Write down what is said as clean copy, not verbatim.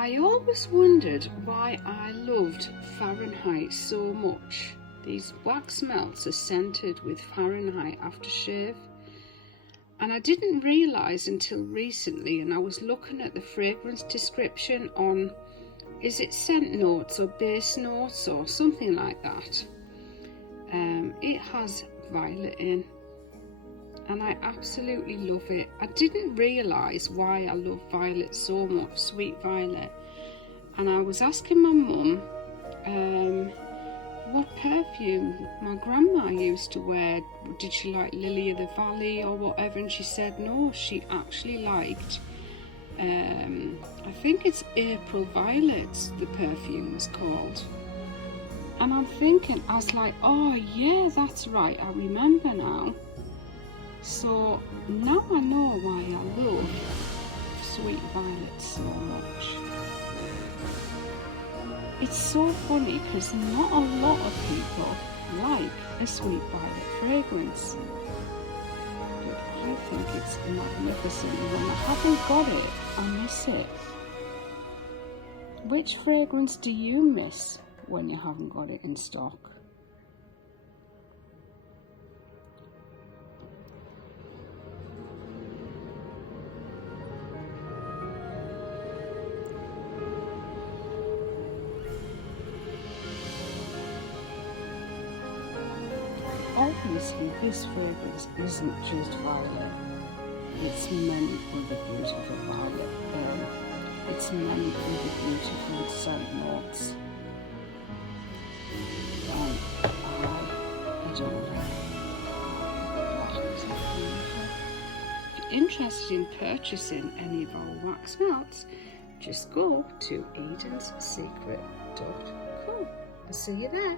I always wondered why I loved Fahrenheit so much. These wax melts are scented with Fahrenheit aftershave, and I didn't realise until recently, and I was looking at the fragrance description on, is it scent notes or base notes or something like that. It has violet in, and I absolutely love it. I didn't realise why I love violet so much, sweet violet, and I was asking my mum what perfume my grandma used to wear. Did she like Lily of the Valley or whatever? And she said no, she actually liked I think it's April Violets, the perfume was called. And I'm thinking, I was like, oh yeah, that's right, I remember now. So now I know why I love sweet violets so much. It's so funny because not a lot of people like a sweet violet fragrance, but I think it's magnificent, and when I haven't got it, I miss it. Which fragrance do you miss when you haven't got it in stock? Obviously, this fragrance isn't just violet. It's many other beautiful violet. It's many other beautiful scent notes. I adore it. If you're interested in purchasing any of our wax melts, just go to EdensSecret.com. I'll see you there.